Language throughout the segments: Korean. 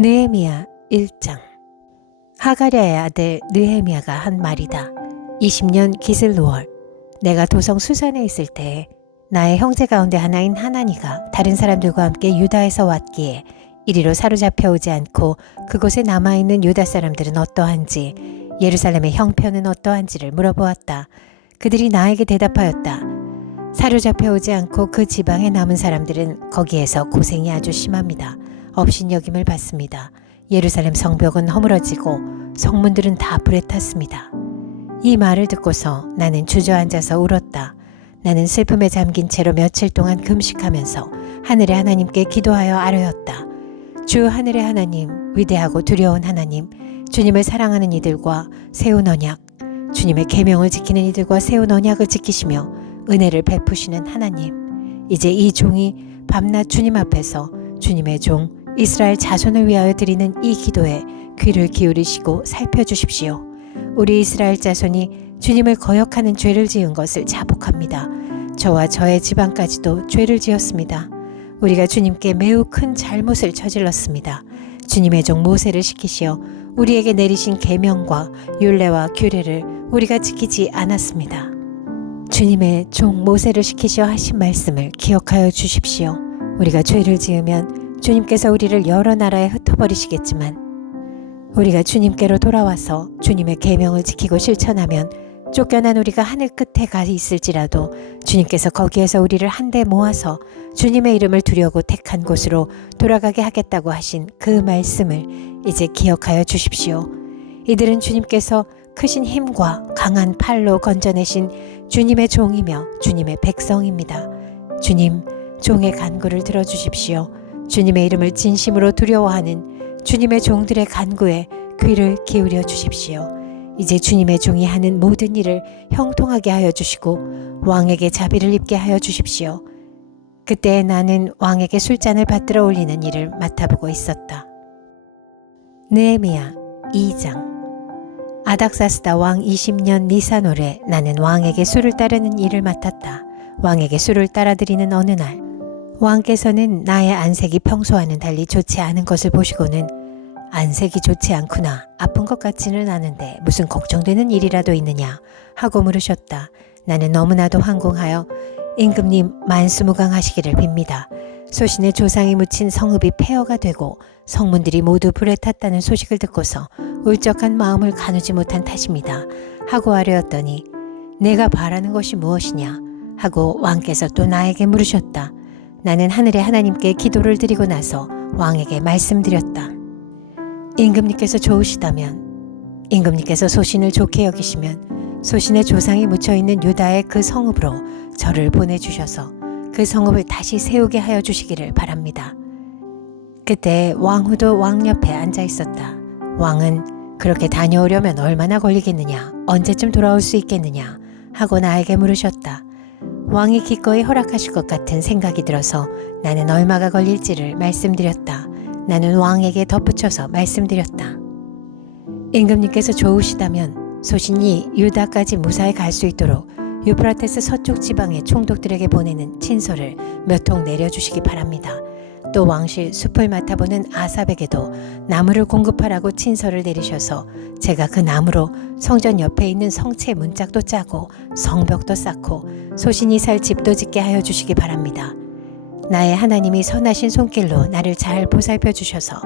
느헤미야 1장. 하가랴의 아들 느헤미야가 한 말이다. 20년 기슬루월, 내가 도성 수산에 있을 때에 나의 형제 가운데 하나인 하나니가 다른 사람들과 함께 유다에서 왔기에 이리로 사로잡혀 오지 않고 그곳에 남아있는 유다 사람들은 어떠한지, 예루살렘의 형편은 어떠한지를 물어보았다. 그들이 나에게 대답하였다. 사로잡혀 오지 않고 그 지방에 남은 사람들은 거기에서 고생이 아주 심합니다. 업신여김을 받습니다. 예루살렘 성벽은 허물어지고 성문들은 다 불에 탔습니다. 이 말을 듣고서 나는 주저앉아서 울었다. 나는 슬픔에 잠긴 채로 며칠 동안 금식하면서 하늘의 하나님께 기도하여 아뢰었다. 주 하늘의 하나님, 위대하고 두려운 하나님, 주님을 사랑하는 이들과 세운 언약, 주님의 계명을 지키는 이들과 세운 언약을 지키시며 은혜를 베푸시는 하나님, 이제 이 종이 밤낮 주님 앞에서 주님의 종 이스라엘 자손을 위하여 드리는 이 기도에 귀를 기울이시고 살펴주십시오. 우리 이스라엘 자손이 주님을 거역하는 죄를 지은 것을 자복합니다. 저와 저의 집안까지도 죄를 지었습니다. 우리가 주님께 매우 큰 잘못을 저질렀습니다. 주님의 종 모세를 시키시어 우리에게 내리신 계명과 율례와 규례를 우리가 지키지 않았습니다. 주님의 종 모세를 시키시어 하신 말씀을 기억하여 주십시오. 우리가 죄를 지으면 주님께서 우리를 여러 나라에 흩어버리시겠지만 우리가 주님께로 돌아와서 주님의 계명을 지키고 실천하면 쫓겨난 우리가 하늘 끝에 가 있을지라도 주님께서 거기에서 우리를 한데 모아서 주님의 이름을 두려고 택한 곳으로 돌아가게 하겠다고 하신 그 말씀을 이제 기억하여 주십시오. 이들은 주님께서 크신 힘과 강한 팔로 건져내신 주님의 종이며 주님의 백성입니다. 주님, 종의 간구를 들어주십시오. 주님의 이름을 진심으로 두려워하는 주님의 종들의 간구에 귀를 기울여 주십시오. 이제 주님의 종이 하는 모든 일을 형통하게 하여 주시고 왕에게 자비를 입게 하여 주십시오. 그때 나는 왕에게 술잔을 받들어 올리는 일을 맡아보고 있었다. 느헤미야 2장. 아닥사스다 왕 20년 니산월에 나는 왕에게 술을 따르는 일을 맡았다. 왕에게 술을 따라드리는 어느 날 왕께서는 나의 안색이 평소와는 달리 좋지 않은 것을 보시고는 안색이 좋지 않구나, 아픈 것 같지는 않은데 무슨 걱정되는 일이라도 있느냐 하고 물으셨다. 나는 너무나도 황공하여 임금님 만수무강하시기를 빕니다. 소신의 조상이 묻힌 성읍이 폐허가 되고 성문들이 모두 불에 탔다는 소식을 듣고서 울적한 마음을 가누지 못한 탓입니다 하고 아뢰었더니 내가 바라는 것이 무엇이냐 하고 왕께서 또 나에게 물으셨다. 나는 하늘의 하나님께 기도를 드리고 나서 왕에게 말씀드렸다. 임금님께서 좋으시다면, 임금님께서 소신을 좋게 여기시면 소신의 조상이 묻혀있는 유다의 그 성읍으로 저를 보내주셔서 그 성읍을 다시 세우게 하여 주시기를 바랍니다. 그때 왕후도 왕 옆에 앉아 있었다. 왕은 그렇게 다녀오려면 얼마나 걸리겠느냐, 언제쯤 돌아올 수 있겠느냐 하고 나에게 물으셨다. 왕이 기꺼이 허락하실 것 같은 생각이 들어서 나는 얼마가 걸릴지를 말씀드렸다. 나는 왕에게 덧붙여서 말씀드렸다. 임금님께서 좋으시다면 소신이 유다까지 무사히 갈 수 있도록 유프라테스 서쪽 지방의 총독들에게 보내는 친서를 몇 통 내려주시기 바랍니다. 또 왕실 숲을 맡아보는 아삽에게도 나무를 공급하라고 친서를 내리셔서 제가 그 나무로 성전 옆에 있는 성체 문짝도 짜고 성벽도 쌓고 소신이 살 집도 짓게 하여 주시기 바랍니다. 나의 하나님이 선하신 손길로 나를 잘 보살펴 주셔서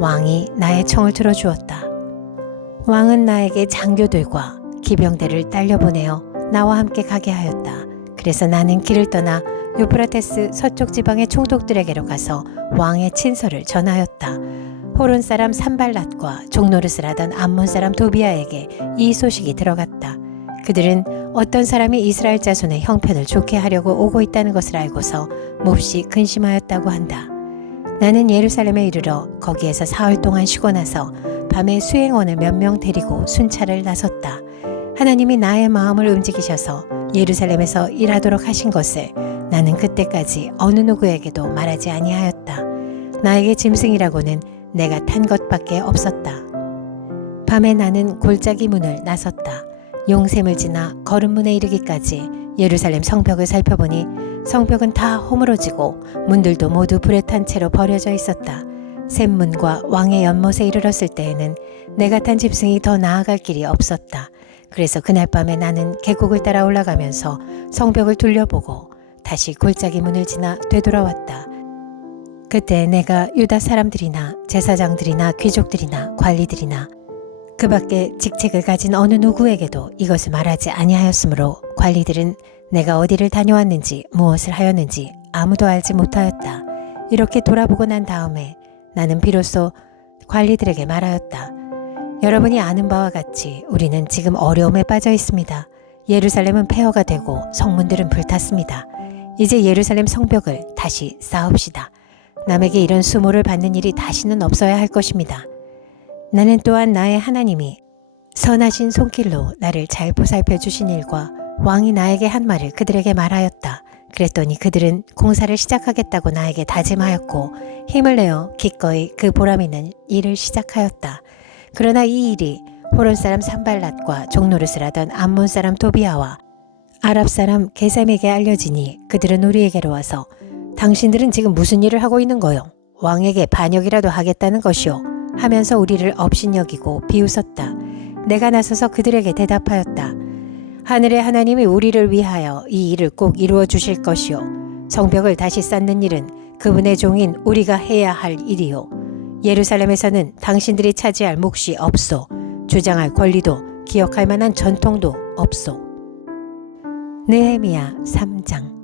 왕이 나의 청을 들어주었다. 왕은 나에게 장교들과 기병대를 딸려보내어 나와 함께 가게 하였다. 그래서 나는 길을 떠나 유프라테스 서쪽 지방의 총독들에게로 가서 왕의 친서를 전하였다. 호론 사람 산발랏과 종노릇을 하던 암몬 사람 도비아에게 이 소식이 들어갔다. 그들은 어떤 사람이 이스라엘 자손의 형편을 좋게 하려고 오고 있다는 것을 알고서 몹시 근심하였다고 한다. 나는 예루살렘에 이르러 거기에서 사흘 동안 쉬고 나서 밤에 수행원을 몇 명 데리고 순찰을 나섰다. 하나님이 나의 마음을 움직이셔서 예루살렘에서 일하도록 하신 것을 나는 그때까지 어느 누구에게도 말하지 아니하였다. 나에게 짐승이라고는 내가 탄 것밖에 없었다. 밤에 나는 골짜기 문을 나섰다. 용샘을 지나 거름문에 이르기까지 예루살렘 성벽을 살펴보니 성벽은 다 허물어지고 문들도 모두 불에 탄 채로 버려져 있었다. 샘문과 왕의 연못에 이르렀을 때에는 내가 탄 짐승이 더 나아갈 길이 없었다. 그래서 그날 밤에 나는 계곡을 따라 올라가면서 성벽을 둘러보고 다시 골짜기 문을 지나 되돌아왔다. 그때 내가 유다 사람들이나 제사장들이나 귀족들이나 관리들이나 그 밖에 직책을 가진 어느 누구에게도 이것을 말하지 아니하였으므로 관리들은 내가 어디를 다녀왔는지 무엇을 하였는지 아무도 알지 못하였다. 이렇게 돌아보고 난 다음에 나는 비로소 관리들에게 말하였다. 여러분이 아는 바와 같이 우리는 지금 어려움에 빠져 있습니다. 예루살렘은 폐허가 되고 성문들은 불탔습니다. 이제 예루살렘 성벽을 다시 쌓읍시다. 남에게 이런 수모를 받는 일이 다시는 없어야 할 것입니다. 나는 또한 나의 하나님이 선하신 손길로 나를 잘 보살펴 주신 일과 왕이 나에게 한 말을 그들에게 말하였다. 그랬더니 그들은 공사를 시작하겠다고 나에게 다짐하였고 힘을 내어 기꺼이 그 보람있는 일을 시작하였다. 그러나 이 일이 호론 사람 산발랏과 종노릇을 하던 암몬 사람 도비아와 아랍 사람 게셈에게 알려지니 그들은 우리에게로 와서 당신들은 지금 무슨 일을 하고 있는 거요? 왕에게 반역이라도 하겠다는 것이요? 하면서 우리를 업신여기고 비웃었다. 내가 나서서 그들에게 대답하였다. 하늘의 하나님이 우리를 위하여 이 일을 꼭 이루어 주실 것이요. 성벽을 다시 쌓는 일은 그분의 종인 우리가 해야 할 일이요. 예루살렘에서는 당신들이 차지할 몫이 없소. 주장할 권리도 기억할 만한 전통도 없소. 느헤미야 3장.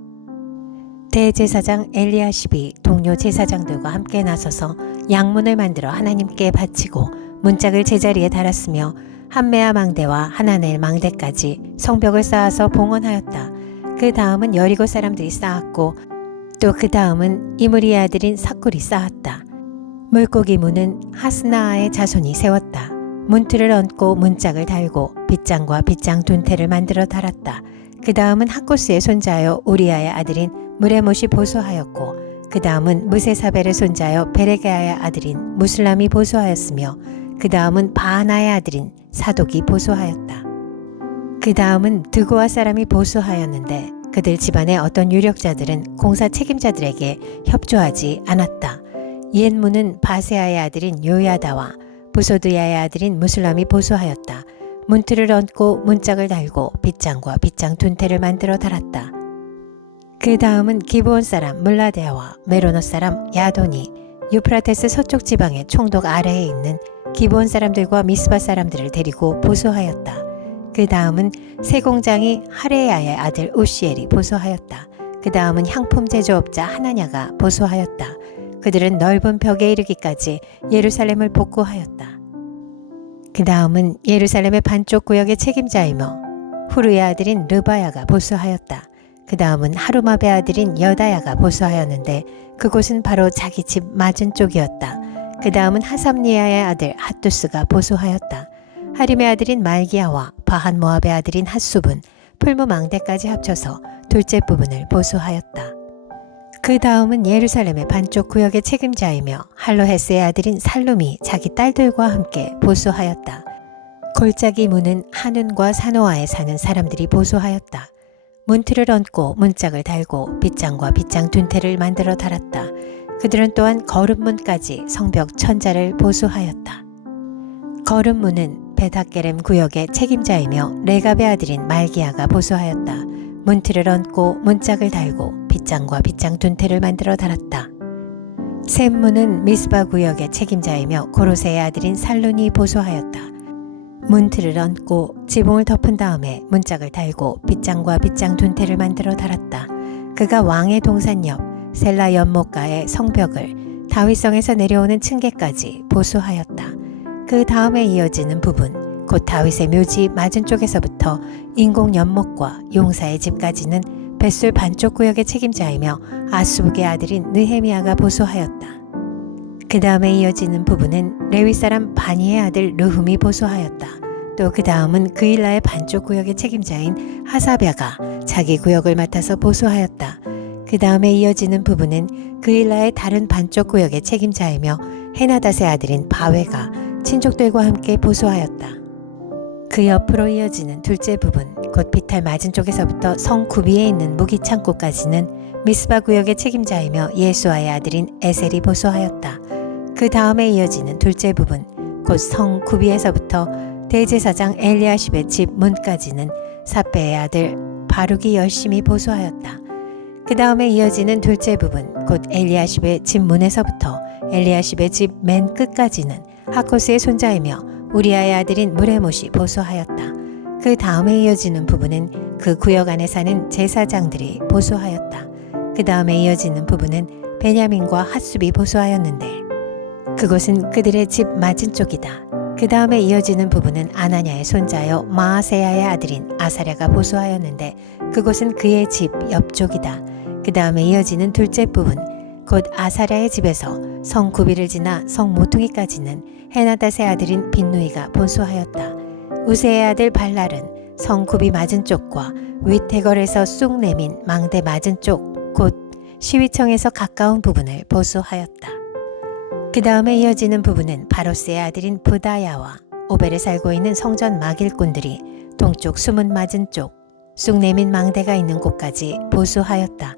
대제사장 엘리야십이 동료 제사장들과 함께 나서서 양문을 만들어 하나님께 바치고 문짝을 제자리에 달았으며 한메아 망대와 하나넬 망대까지 성벽을 쌓아서 봉헌하였다. 그 다음은 여리고 사람들이 쌓았고 또 그 다음은 이므리의 아들인 삭굴이 쌓았다. 물고기 문은 하스나아의 자손이 세웠다. 문틀을 얹고 문짝을 달고 빗장과 빗장 둔태를 만들어 달았다. 그 다음은 학고스의 손자여 우리아의 아들인 무레못이 보수하였고 그 다음은 무세사벨의 손자여 베레게아의 아들인 무슬람이 보수하였으며 그 다음은 바하나의 아들인 사독이 보수하였다. 그 다음은 드고아 사람이 보수하였는데 그들 집안의 어떤 유력자들은 공사 책임자들에게 협조하지 않았다. 옛 문은 바세아의 아들인 요야다와 부소드야의 아들인 무슬람이 보수하였다. 문틀을 얹고 문짝을 달고 빗장과 빗장 둔태를 만들어 달았다. 그 다음은 기브온 사람 물라데아와 메로노 사람 야돈이 유프라테스 서쪽 지방의 총독 아래에 있는 기브온 사람들과 미스바 사람들을 데리고 보수하였다. 그 다음은 세공장이 하레야의 아들 우시엘이 보수하였다. 그 다음은 향품 제조업자 하나냐가 보수하였다. 그들은 넓은 벽에 이르기까지 예루살렘을 복구하였다. 그 다음은 예루살렘의 반쪽 구역의 책임자이며 후르의 아들인 르바야가 보수하였다. 그 다음은 하루마베 아들인 여다야가 보수하였는데 그곳은 바로 자기 집 맞은 쪽이었다. 그 다음은 하삼니아의 아들 핫두스가 보수하였다. 하림의 아들인 말기야와 바한 모압의 아들인 핫숲은 풀무망대까지 합쳐서 둘째 부분을 보수하였다. 그 다음은 예루살렘의 반쪽 구역의 책임자이며 할로헤스의 아들인 살룸이 자기 딸들과 함께 보수하였다. 골짜기 문은 하눈과 사노아에 사는 사람들이 보수하였다. 문틀을 얹고 문짝을 달고 빗장과 빗장 둔태를 만들어 달았다. 그들은 또한 거름문까지 성벽 천자를 보수하였다. 거름문은 베다게렘 구역의 책임자이며 레갑의 아들인 말기야가 보수하였다. 문틀을 얹고 문짝을 달고 빗장과 빗장 둔태를 만들어 달았다. 샘문은 미스바 구역의 책임자이며 고로세의 아들인 살룬이 보수하였다. 문틀을 얹고 지붕을 덮은 다음에 문짝을 달고 빗장과 빗장 둔태를 만들어 달았다. 그가 왕의 동산 옆 셀라 연못가의 성벽을 다윗성에서 내려오는 층계까지 보수하였다. 그 다음에 이어지는 부분 곧 다윗의 묘지 맞은 쪽에서부터 인공 연못과 용사의 집까지는 벳술 반쪽 구역의 책임자이며 아수북의 아들인 느헤미야가 보수하였다. 그 다음에 이어지는 부분은 레위 사람 바니의 아들 르훔이 보수하였다. 또 그 다음은 그일라의 반쪽 구역의 책임자인 하사랴가 자기 구역을 맡아서 보수하였다. 그 다음에 이어지는 부분은 그일라의 다른 반쪽 구역의 책임자이며 헤나닷의 아들인 바웨가 친족들과 함께 보수하였다. 그 옆으로 이어지는 둘째 부분 곧 비탈 맞은 쪽에서부터 성 구비에 있는 무기 창고까지는 미스바 구역의 책임자이며 예수아의 아들인 에셀이 보수하였다. 그 다음에 이어지는 둘째 부분, 곧 성 구비에서부터 대제사장 엘리야십의 집 문까지는 삿배의 아들 바룩이 열심히 보수하였다. 그 다음에 이어지는 둘째 부분, 곧 엘리야십의 집 문에서부터 엘리야십의 집 맨 끝까지는 하코스의 손자이며 우리아의 아들인 무레못이 보수하였다. 그 다음에 이어지는 부분은 그 구역 안에 사는 제사장들이 보수하였다. 그 다음에 이어지는 부분은 베냐민과 핫숲이 보수하였는데 그곳은 그들의 집 맞은 쪽이다. 그 다음에 이어지는 부분은 아나냐의 손자여 마아세야의 아들인 아사랴가 보수하였는데 그곳은 그의 집 옆쪽이다. 그 다음에 이어지는 둘째 부분, 곧 아사랴의 집에서 성 구비를 지나 성 모퉁이까지는 헤나닷의 아들인 빈누이가 보수하였다. 우세의 아들 발랄은 성 구비 맞은 쪽과 윗대걸에서 쑥 내민 망대 맞은 쪽, 곧 시위청에서 가까운 부분을 보수하였다. 그 다음에 이어지는 부분은 바로스의 아들인 부다야와 오벨에 살고 있는 성전 막일꾼들이 동쪽 수문 맞은 쪽, 쑥 내민 망대가 있는 곳까지 보수하였다.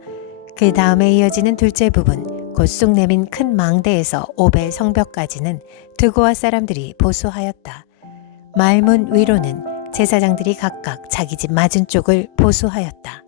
그 다음에 이어지는 둘째 부분, 곧 쑥 내민 큰 망대에서 오벨 성벽까지는 드고아 사람들이 보수하였다. 말문 위로는 제사장들이 각각 자기 집 맞은 쪽을 보수하였다.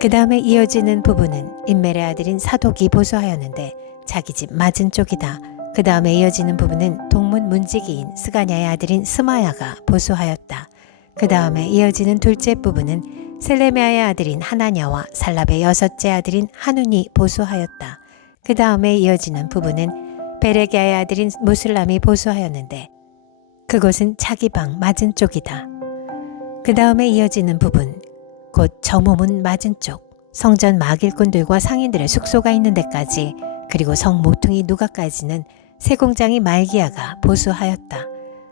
그 다음에 이어지는 부분은 임멜의 아들인 사독이 보수하였는데 자기 집 맞은 쪽이다. 그 다음에 이어지는 부분은 동문 문지기인 스가냐의 아들인 스마야가 보수하였다. 그 다음에 이어지는 둘째 부분은 셀레미아의 아들인 하나냐와 살랍의 여섯째 아들인 하눈이 보수하였다. 그 다음에 이어지는 부분은 베레기아의 아들인 무슬람이 보수하였는데 그곳은 자기 방 맞은 쪽이다. 그 다음에 이어지는 부분, 곧 저모문 맞은 쪽, 성전 막일꾼들과 상인들의 숙소가 있는 데까지, 그리고 성 모퉁이 누각까지는 세공장이 말기야가 보수하였다.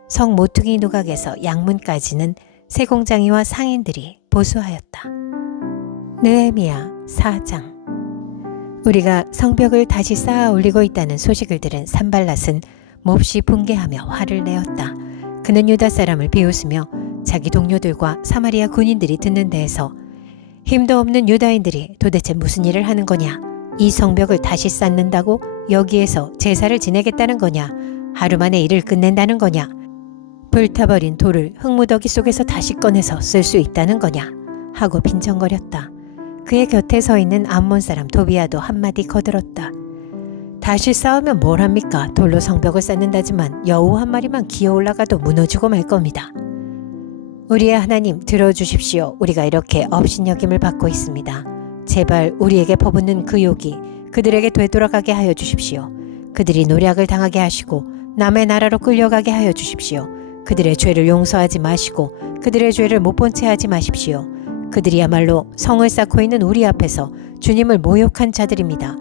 성 모퉁이 누각에서 양문까지는 세공장이와 상인들이 보수하였다. 느헤미야 4장. 우리가 성벽을 다시 쌓아 올리고 있다는 소식을 들은 산발랏은 몹시 분개하며 화를 내었다. 그는 유다 사람을 비웃으며 자기 동료들과 사마리아 군인들이 듣는 데에서 힘도 없는 유다인들이 도대체 무슨 일을 하는 거냐? 이 성벽을 다시 쌓는다고? 여기에서 제사를 지내겠다는 거냐? 하루 만에 일을 끝낸다는 거냐? 불타버린 돌을 흙무더기 속에서 다시 꺼내서 쓸 수 있다는 거냐? 하고 빈정거렸다. 그의 곁에 서 있는 암몬 사람 도비아도 한마디 거들었다. 다시 싸우면 뭘 합니까? 돌로 성벽을 쌓는다지만 여우 한 마리만 기어 올라가도 무너지고 말 겁니다. 우리의 하나님 들어주십시오. 우리가 이렇게 업신여김을 받고 있습니다. 제발 우리에게 퍼붓는 그 욕이 그들에게 되돌아가게 하여 주십시오. 그들이 노략을 당하게 하시고 남의 나라로 끌려가게 하여 주십시오. 그들의 죄를 용서하지 마시고 그들의 죄를 못 본 채 하지 마십시오. 그들이야말로 성을 쌓고 있는 우리 앞에서 주님을 모욕한 자들입니다.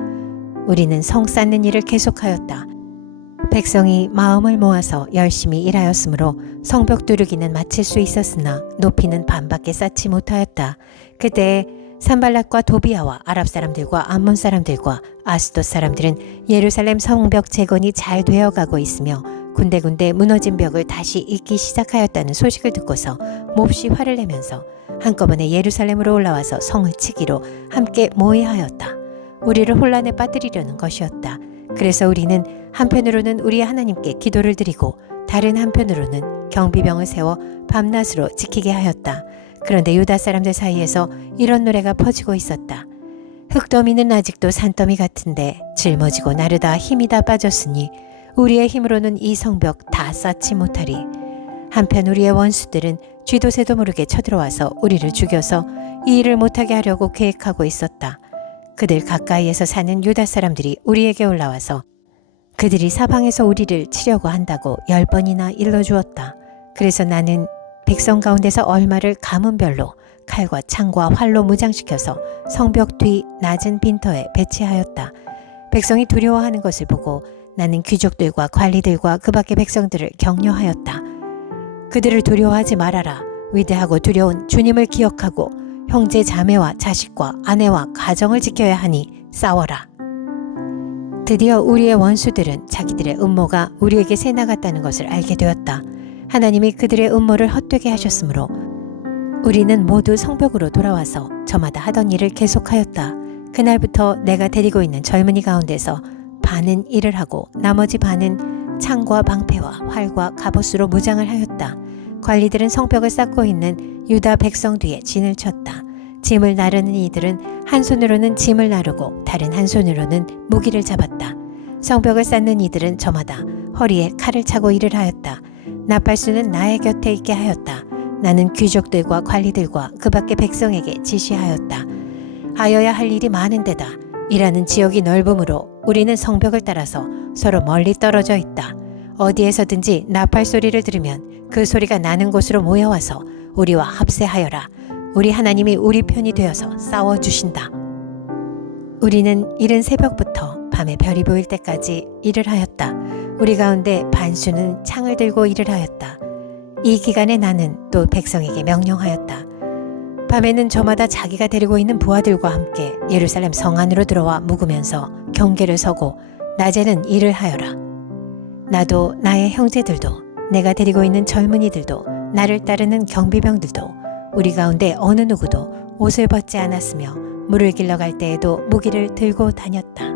우리는 성 쌓는 일을 계속하였다. 백성이 마음을 모아서 열심히 일하였으므로 성벽 두르기는 마칠 수 있었으나 높이는 반밖에 쌓지 못하였다. 그때 산발랏과 도비아와 아랍 사람들과 암몬 사람들과 아스돗 사람들은 예루살렘 성벽 재건이 잘 되어가고 있으며 군데군데 무너진 벽을 다시 잇기 시작하였다는 소식을 듣고서 몹시 화를 내면서 한꺼번에 예루살렘으로 올라와서 성을 치기로 함께 모의하였다. 우리를 혼란에 빠뜨리려는 것이었다. 그래서 우리는 한편으로는 우리 하나님께 기도를 드리고 다른 한편으로는 경비병을 세워 밤낮으로 지키게 하였다. 그런데 유다 사람들 사이에서 이런 노래가 퍼지고 있었다. 흙더미는 아직도 산더미 같은데 짊어지고 나르다 힘이 다 빠졌으니 우리의 힘으로는 이 성벽 다 쌓지 못하리. 한편 우리의 원수들은 쥐도 새도 모르게 쳐들어와서 우리를 죽여서 이 일을 못하게 하려고 계획하고 있었다. 그들 가까이에서 사는 유다 사람들이 우리에게 올라와서 그들이 사방에서 우리를 치려고 한다고 10번이나 일러주었다. 그래서 나는 백성 가운데서 얼마를 가문별로 칼과 창과 활로 무장시켜서 성벽 뒤 낮은 빈터에 배치하였다. 백성이 두려워하는 것을 보고 나는 귀족들과 관리들과 그 밖의 백성들을 격려하였다. 그들을 두려워하지 말아라. 위대하고 두려운 주님을 기억하고 형제 자매와 자식과 아내와 가정을 지켜야 하니 싸워라. 드디어 우리의 원수들은 자기들의 음모가 우리에게 새나갔다는 것을 알게 되었다. 하나님이 그들의 음모를 헛되게 하셨으므로 우리는 모두 성벽으로 돌아와서 저마다 하던 일을 계속하였다. 그날부터 내가 데리고 있는 젊은이 가운데서 반은 일을 하고 나머지 반은 창과 방패와 활과 갑옷으로 무장을 하였다. 관리들은 성벽을 쌓고 있는 유다 백성 뒤에 진을 쳤다. 짐을 나르는 이들은 한 손으로는 짐을 나르고 다른 한 손으로는 무기를 잡았다. 성벽을 쌓는 이들은 저마다 허리에 칼을 차고 일을 하였다. 나팔수는 나의 곁에 있게 하였다. 나는 귀족들과 관리들과 그 밖의 백성에게 지시하였다. 하여야 할 일이 많은데다 일하는 지역이 넓으므로 우리는 성벽을 따라서 서로 멀리 떨어져 있다. 어디에서든지 나팔 소리를 들으면 그 소리가 나는 곳으로 모여와서 우리와 합세하여라. 우리 하나님이 우리 편이 되어서 싸워주신다. 우리는 이른 새벽부터 밤에 별이 보일 때까지 일을 하였다. 우리 가운데 반수는 창을 들고 일을 하였다. 이 기간에 나는 또 백성에게 명령하였다. 밤에는 저마다 자기가 데리고 있는 부하들과 함께 예루살렘 성 안으로 들어와 묵으면서 경계를 서고 낮에는 일을 하여라. 나도 나의 형제들도 내가 데리고 있는 젊은이들도 나를 따르는 경비병들도 우리 가운데 어느 누구도 옷을 벗지 않았으며 물을 길러 갈 때에도 무기를 들고 다녔다.